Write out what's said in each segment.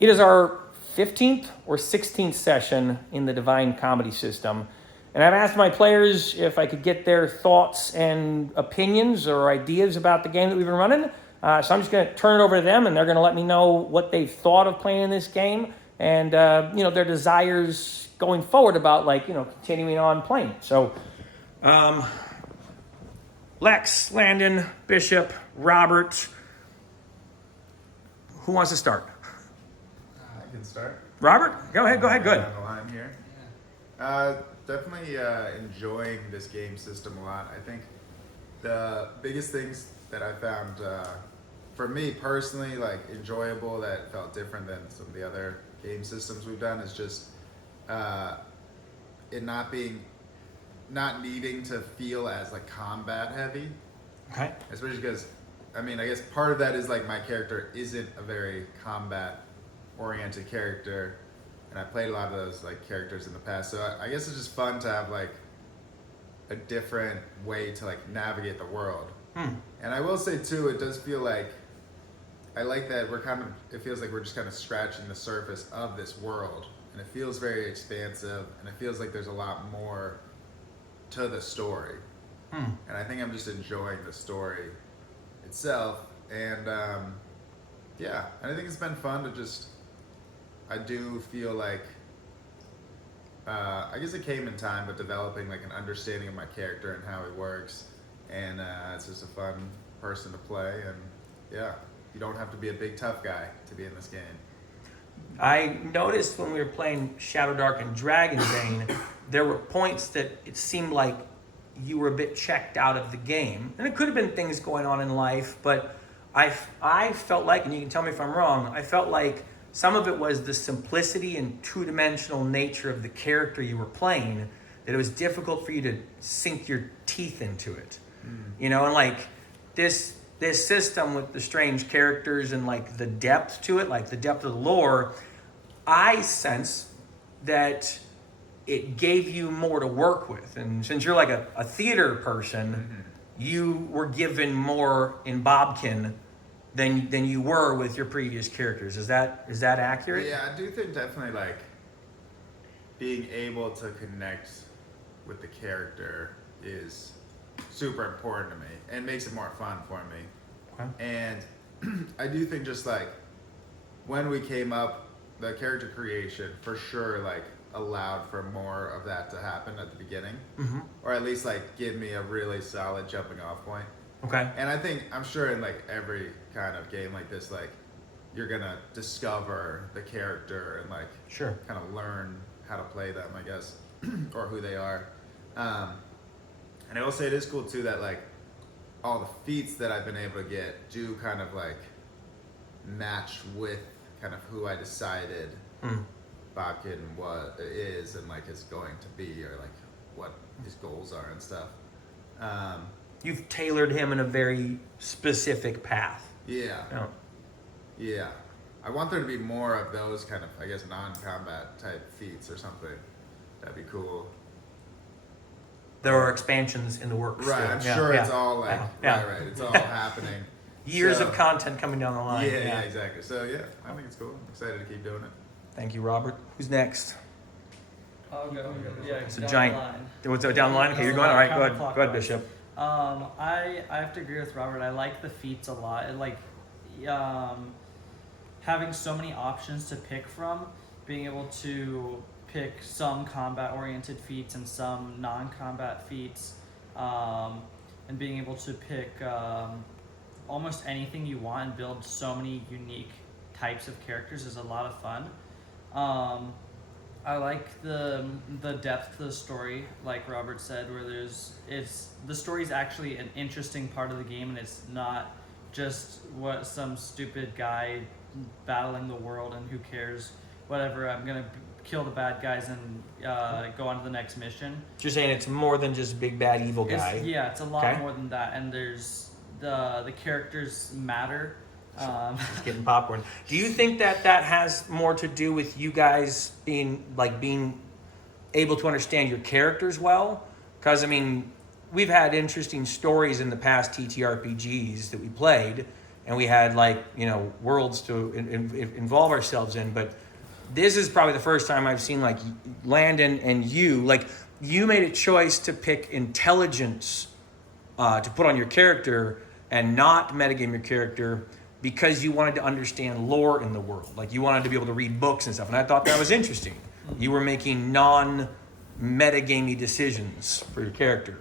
It is our 15th or 16th session in the Divine Comedy system, and I've asked my players if I could get their thoughts and opinions or ideas about the game that we've been running. So I'm just going to turn it over to them, and they're going to let me know what they've thought of playing in this game and their desires going forward about continuing on playing. So, Lex, Landon, Bishop, Robert, who wants to start? I can start. Robert, go ahead. Good. On the line here. Definitely enjoying this game system a lot. I think the biggest things that I found for me personally, like enjoyable, that felt different than some of the other game systems we've done, is just it not needing to feel as like combat heavy. Okay. Especially because, I guess part of that is like my character isn't a very combat oriented character, and I played a lot of those like characters in the past, so I guess it's just fun to have like a different way to like navigate the world. And I will say too, it does feel like I like that it feels like we're just kind of scratching the surface of this world, and it feels very expansive, and it feels like there's a lot more to the story. And I think I'm just enjoying the story itself, and I think it's been fun to just, I do feel like, I guess it came in time, but developing like an understanding of my character and how he works, and it's just a fun person to play, and you don't have to be a big tough guy to be in this game. I noticed when we were playing Shadow Dark and Dragonbane, there were points that it seemed like you were a bit checked out of the game, and it could have been things going on in life, but I felt like, and you can tell me if I'm wrong, I felt like some of it was the simplicity and two-dimensional nature of the character you were playing, that it was difficult for you to sink your teeth into it. And like this system with the strange characters and like the depth to it, like the depth of the lore, I sense that it gave you more to work with. And since you're like a theater person, you were given more in Bobkin than you were with your previous characters. Is that accurate? Yeah, I do think definitely like being able to connect with the character is super important to me and makes it more fun for me. Okay. And I do think just like when we came up, the character creation for sure like allowed for more of that to happen at the beginning, or at least like give me a really solid jumping off point. Okay. And I'm sure in like every kind of game like this, like you're gonna discover the character and like kind of learn how to play them, I guess, or who they are. And I will say it is cool too that like all the feats that I've been able to get do kind of like match with kind of who I decided Bobkin is and like is going to be, or like what his goals are and stuff. You've tailored him in a very specific path. Yeah. Yeah. I want there to be more of those kind of, I guess, non-combat type feats or something. That'd be cool. There are expansions in the works. Right, I'm sure it's all like, right, it's all happening. Years of content coming down the line. Yeah, exactly. So I think it's cool. I'm excited to keep doing it. Thank you, Robert. Who's next? I'll go. Yeah, it's a giant. What's down the line? Okay, you're going. All right, go ahead. Go ahead, Bishop. I have to agree with Robert. I like the feats a lot. I like having so many options to pick from, being able to pick some combat-oriented feats and some non-combat feats, and being able to pick almost anything you want and build so many unique types of characters is a lot of fun. I like the depth of the story, like Robert said, where the story's actually an interesting part of the game, and it's not just what some stupid guy battling the world and who cares, whatever, I'm gonna kill the bad guys and go on to the next mission. You're saying it's more than just big bad evil guy. It's a lot more than that, and there's the characters matter. Just getting popcorn. Do you think that has more to do with you guys being able to understand your characters well? Because we've had interesting stories in the past TTRPGs that we played, and we had like worlds to involve ourselves in. But this is probably the first time I've seen like Landon and you made a choice to pick intelligence to put on your character and not metagame your character because you wanted to understand lore in the world. Like you wanted to be able to read books and stuff. And I thought that was interesting. You were making non-metagamey decisions for your character.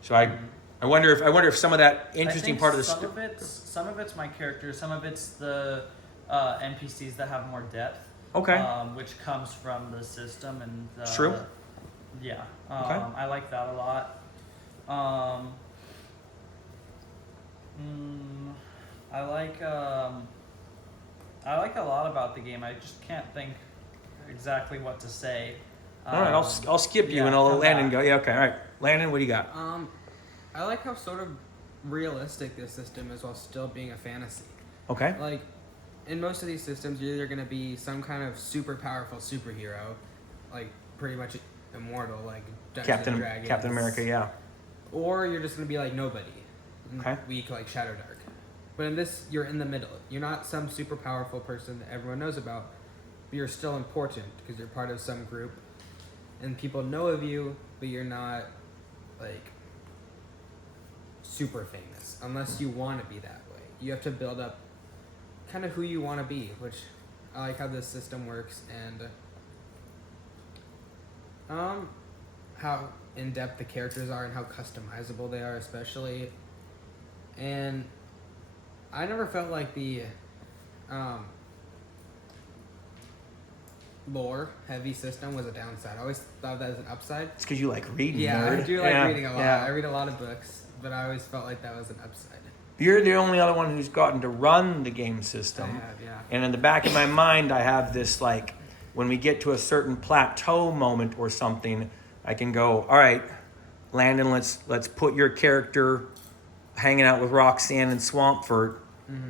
So I wonder if some of that interesting part of the some of it's my character, some of it's the NPCs that have more depth. Okay. Which comes from the system and True. Yeah. Okay. I like that a lot. I like a lot about the game. I just can't think exactly what to say. All right, I'll skip you and I'll let Landon go. Yeah, okay. All right, Landon, what do you got? I like how sort of realistic this system is while still being a fantasy. Okay. Like, in most of these systems, you're either going to be some kind of super powerful superhero, like pretty much immortal, like Dungeons and Dragons. Captain America, yeah. Or you're just going to be like nobody, Okay. weak like Shadowdark. But in this, you're in the middle. You're not some super powerful person that everyone knows about, but you're still important because you're part of some group, and people know of you, but you're not like super famous unless you want to be that way. You have to build up kind of who you want to be, which I like how this system works, and how in depth the characters are and how customizable they are, especially. And I never felt like the lore heavy system was a downside. I always thought that was an upside. It's because you like reading. Yeah, nerd. I do like Yeah, reading a lot. yeah. I read a lot of books, but I always felt like that was an upside. You're the only other one who's gotten to run the game system. I have, yeah. And in the back of my mind, I have this like, when we get to a certain plateau moment or something, I can go, all right, Landon, let's put your character hanging out with Roxanne and Swampford,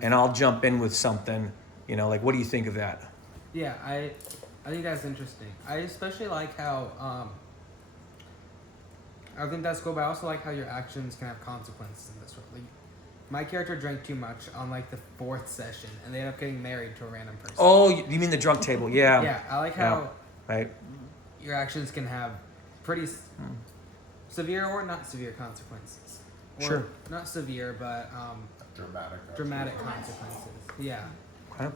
and I'll jump in with something. Like, what do you think of that? Yeah, I think that's interesting. I especially like how I think that's cool, but I also like how your actions can have consequences in this world. Like, my character drank too much on like the 4th session, and they ended up getting married to a random person. Oh, you mean the drunk table? Yeah. Yeah, I like how Right. your actions can have pretty severe or not severe consequences. Or Sure. not severe, but dramatic consequences. Yeah. Okay.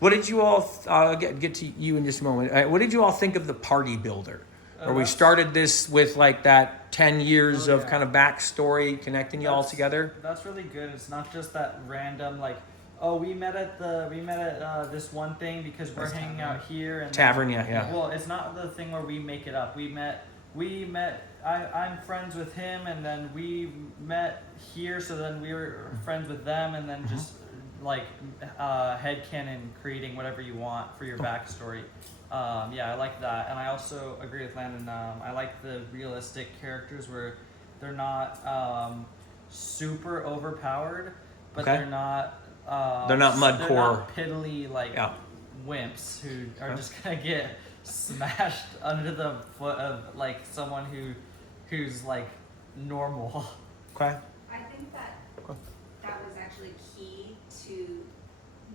What did you all? I'll get to you in just a moment. What did you all think of the party builder? Where we started this with like that 10 years of kind of backstory connecting you all together. That's really good. It's not just that random like, oh, we met at this one thing because we're hanging out here and Tavern, yeah. Well, it's not the thing where we make it up. We met. I'm friends with him, and then we met here. So then we were friends with them, and then just like headcanon creating whatever you want for your backstory. Yeah, I like that, and I also agree with Landon. I like the realistic characters where they're not super overpowered, but Okay. they're not mudcore. They're not piddly like wimps who are just gonna get smashed under the foot of like someone who's like normal. Okay. I think that that was actually key to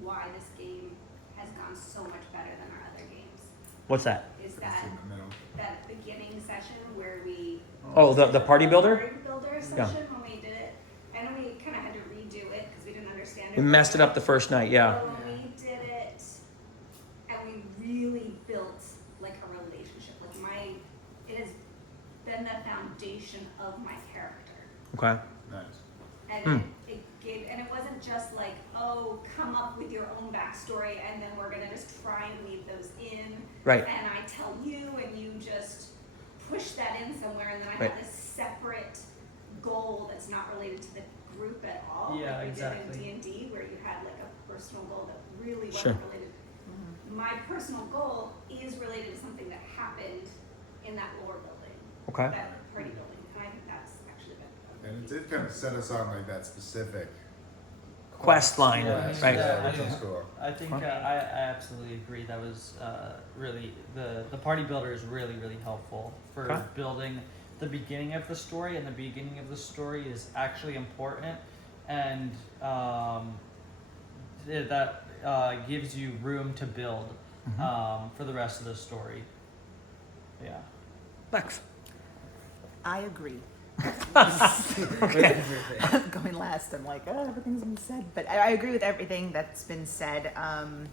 why this game has gone so much better than our other games. What's that? Is that beginning session where we Oh, the party builder? Party builder session when we did it. I know we kind of had to redo it because we didn't understand it. We messed it up the first night. Yeah. But when we did it, and we really built like a relationship. Like it has been the foundation of my character. Okay. Nice. And it wasn't just like, oh, come up with your own backstory and then we're gonna just try and weave those in. Right. And I tell you and you just push that in somewhere, and then I Right. have this separate goal that's not related to the group at all. Yeah, like we exactly. did in D&D where you had like a personal goal that really wasn't Sure. related. My personal goal is related to something that happened in that lore building. Okay. That party building. And I think that's actually been And it did kind of set us on like that specific Quest line, Yeah, right? yeah. which was cool. I think I absolutely agree. That was really the party builder is really helpful for Okay. building the beginning of the story, and the beginning of the story is actually important. And that gives you room to build for the rest of the story. Yeah. Lex. I agree. Okay. I'm going last. I'm like, oh, everything's been said, but I agree with everything that's been said. I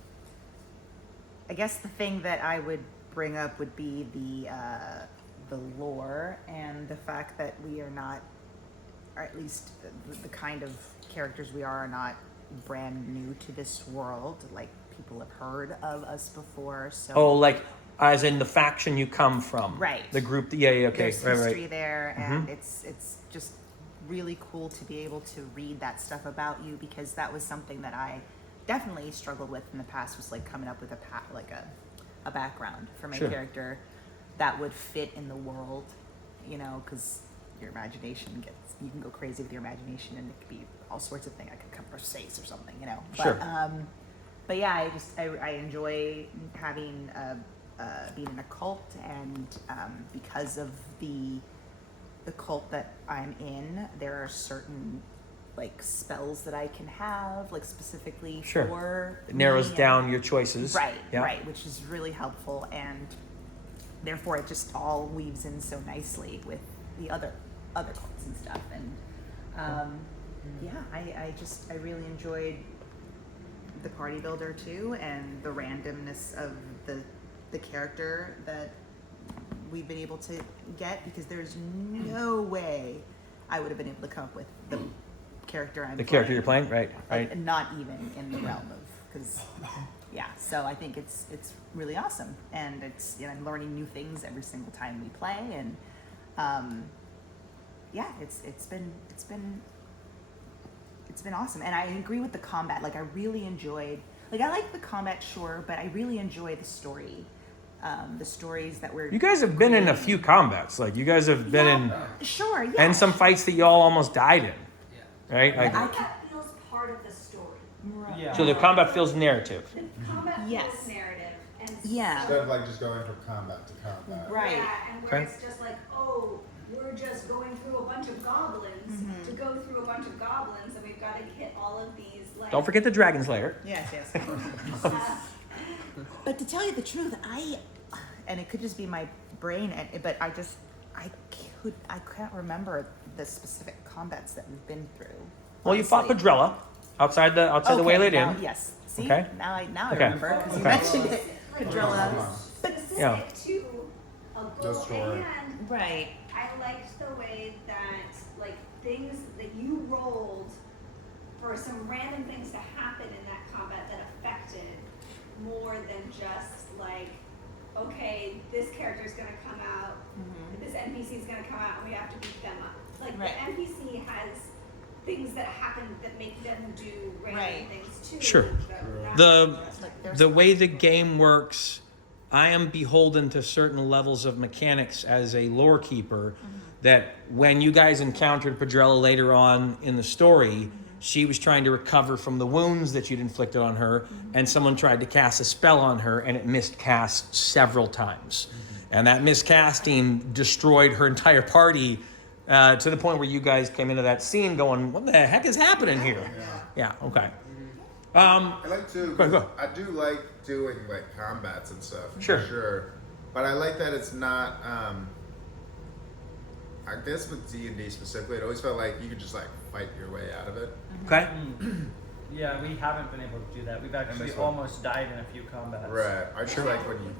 guess the thing that I would bring up would be the lore and the fact that we are not, or at least the kind of characters we are not brand new to this world. Like, people have heard of us before, so Oh, like as in the faction you come from. Right. The group. Yeah. Okay. there's Right. history Right. there, and it's just really cool to be able to read that stuff about you, because that was something that I definitely struggled with in the past, was like coming up with a background for my Sure. character that would fit in the world, because your imagination you can go crazy with your imagination, and it could be all sorts of things. I could come from space or something, but Sure. but yeah, I enjoy having being in a cult, and because of the cult that I'm in, there are certain like spells that I can have, like specifically Sure. for It narrows me, down your choices. right, Yeah. right, which is really helpful, and therefore it just all weaves in so nicely with the other cults and stuff, and yeah, I really enjoyed the party builder too, and the randomness of the character that we've been able to get, because there's no way I would have been able to come up with the character I'm The character you're playing. Right. Right. Like, not even in the realm of, because yeah, so I think it's really awesome, and I'm learning new things every single time we play, and yeah, it's been awesome, and I agree with the combat. Like, I really enjoyed, like, I like the combat, sure, but I really enjoy the story, the stories that we're. You guys have been in a few combats. Like, you guys have been in, Sure, yeah, and some fights that y'all almost died in. Right. Like, Combat feels part of the story. Right. Yeah. so the combat feels narrative. The combat Yes. feels narrative, and Yeah. Instead of like just going from combat to combat. Right. Yeah, and where Okay. it's just like, oh, we're just going through a bunch of goblins to go through a bunch of goblins, and we've got to hit all of these like. Don't forget the Dragon Slayer. Yes, yes. uh, But to tell you the truth, and it could just be my brain, but I can't remember the specific combats that we've been through. Well, you fought honestly. Pedrella outside the Okay, Waylaid now- Inn. Yes. See, Okay. now I Okay. remember, because you Okay. mentioned it. like, Pedrella. specific Yeah. to a The goal, story. and Right. I liked the way that like things that you rolled for some random things to happen in that combat that affected more than just like, okay, this character's gonna come out, this NPC's gonna come out, and we have to beat them up. Like, Right. the NPC has things that happen that make them do random Right. things too. Sure. that we're not The Like, there's the way the game works, I am beholden to certain levels of mechanics as a lore keeper. That when you guys encountered Pedrella later on in the story, she was trying to recover from the wounds that you'd inflicted on her, and someone tried to cast a spell on her, and it miscast several times. And that miscasting destroyed her entire party to the point where you guys came into that scene going, what the heck is happening here? Yeah, okay. I like to. Go ahead, go. I do like doing like combats and stuff. Sure. For sure. But I like that it's not. I guess with D&D specifically, it always felt like you could just like fight your way out of it. Okay. Yeah, we haven't been able to do that. We've actually this one. almost died in a few combats. Right. I just like when you,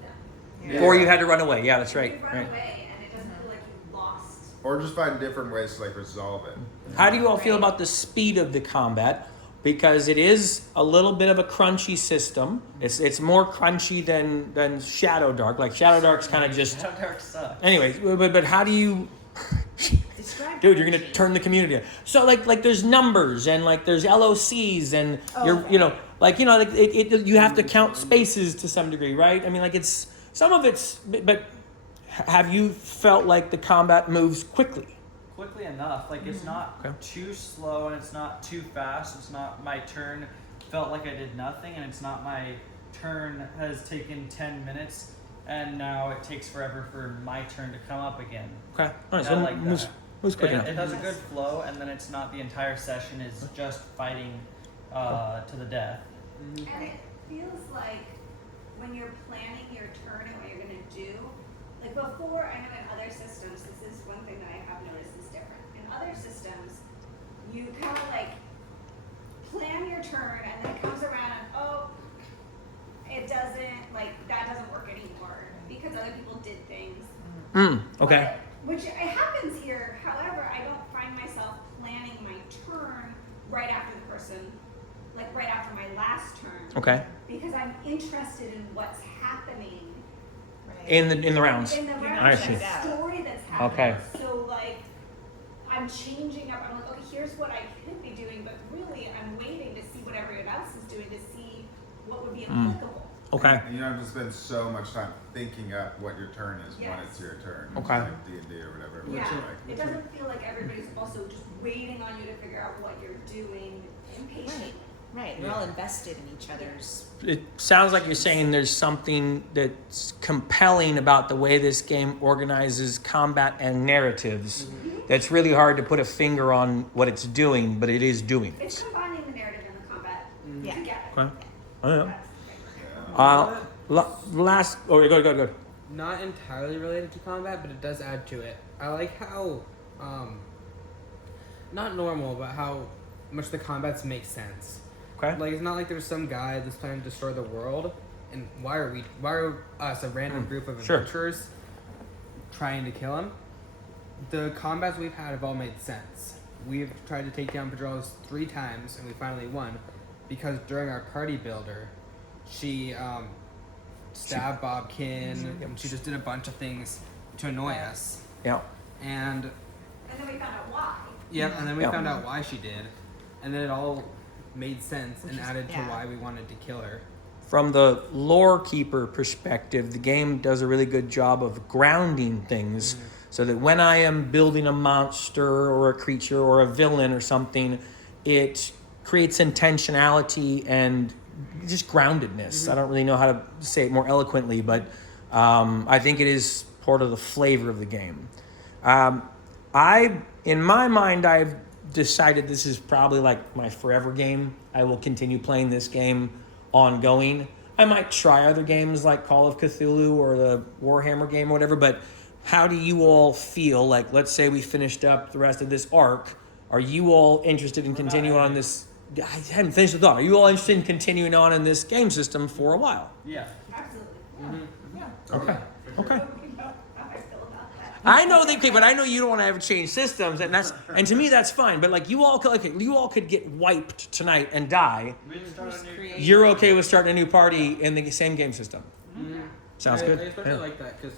Yeah. Or you had to run away. Yeah, that's You right. run Right. away, and it doesn't feel like you lost. or just find different ways to like resolve it. How do you all feel about the speed of the combat? Because it is a little bit of a crunchy system. It's more crunchy than Shadow Dark. Like Shadow Dark's kind of just. Shadow Dark sucks. Anyways, but how do you? Describe Dude, you're gonna crunchy. turn the community on. So like there's numbers and like there's LOCs and Okay. you have to count spaces to some degree, right? I mean, like it's some of it's, but have you felt like the combat moves quickly? Quickly enough. Like, it's not Okay. too slow and it's not too fast. It's not my turn felt like I did nothing, and it's not my turn has taken 10 minutes and now it takes forever for my turn to come up again. Okay, all right, I so like it moves quick enough. It has a good flow, and then it's not the entire session is just fighting to the death. And it feels like when you're planning your turn and what you're gonna do, like before, I know in other systems, this is one thing that I have noticed is different. In other systems, you kind of like plan your turn and then it comes around and it doesn't, like, that doesn't work anymore because other people did things. Okay. Which it happens here, however, I don't find myself planning my turn right after the person, like right after my last turn. Okay. Because I'm interested in what's happening In the rounds. in the I round, see. the story that's happening. Okay. So like, I'm changing up. I'm like, okay, here's what I could be doing, but really, I'm waiting to see what everyone else is doing to see what would be applicable. Okay. And you don't have to spend so much time thinking up what your turn is when Yes. it's your turn. Okay. Like D&D or whatever. Yeah, Like, it doesn't feel like everybody's also just waiting on you to figure out what you're doing impatiently. Right. We're all invested in each other's. It sounds like you're saying there's something that's compelling about the way this game organizes combat and narratives. That's really hard to put a finger on what it's doing, but it is doing It's it. combining the narrative and the combat Yeah. together. Okay. I don't know. That's Last. Oh, go. Not entirely related to combat, but it does add to it. I like how, not normal, but how much the combats make sense. Okay. Like, it's not like there's some guy that's planning to destroy the world, and why are us, a random group of Sure. adventurers, trying to kill him? The combats we've had have all made sense. We've tried to take down Padrillas 3 times, and we finally won, because during our party builder, she stabbed Bobkin, and she just did a bunch of things to annoy us. Yeah. And And then we found out why. and then we Yeah. found out why she did, and then it all made sense and added to yeah. why we wanted to kill her. From the lore keeper perspective, the game does a really good job of grounding things so that when I am building a monster or a creature or a villain or something, it creates intentionality and just groundedness. I don't really know how to say it more eloquently, but I think it is part of the flavor of the game. In my mind, I've decided this is probably like my forever game. I will continue playing this game ongoing. I might try other games like Call of Cthulhu or the Warhammer game or whatever, but how do you all feel? Like, let's say we finished up the rest of this arc. Are you all interested in continuing on this? I hadn't finished the thought. Are you all interested in continuing on in this game system for a while? Yeah. Absolutely. Yeah. Okay. Okay. How I feel about that. I know but I know you don't want to ever change systems, and to me that's fine. But like you all could get wiped tonight and die. You're okay with starting a new party in the same game system? Sounds good. I especially Yeah. like that because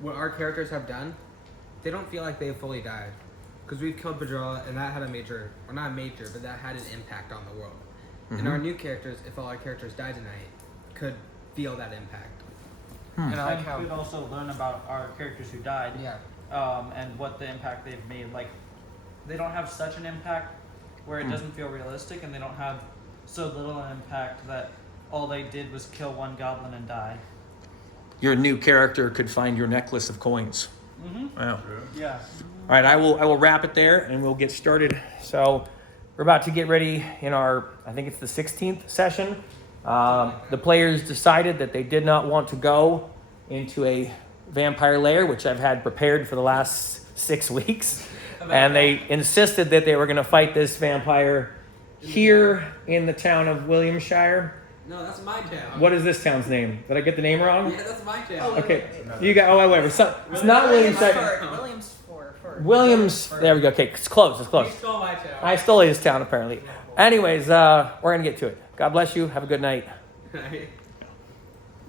what our characters have done, they don't feel like they've fully died. Because we've killed Padrilla, and that had a major, or not major, but that had an impact on the world. And our new characters, if all our characters die tonight, could feel that impact. And I like And how, we'd also learn about our characters who died, and what the impact they've made. Like, they don't have such an impact where it doesn't feel realistic, and they don't have so little an impact that all they did was kill one goblin and die. Your new character could find your necklace of coins. Wow. Yeah. All right, I will wrap it there, and we'll get started. So we're about to get ready in our, I think it's the 16th session. The players decided that they did not want to go into a vampire lair, which I've had prepared for the last 6 weeks. And they insisted that they were going to fight this vampire here in the town of Williamshire. no, that's my town. What is this town's name? Did I get the name wrong? Yeah, that's my town. Okay, you got, whatever. So, it's not Williamshire. Williams, there we go. Okay, it's close. It's close. You stole my town. I stole his town, apparently. Anyways, we're going to get to it. God bless you. Have a good night. Right.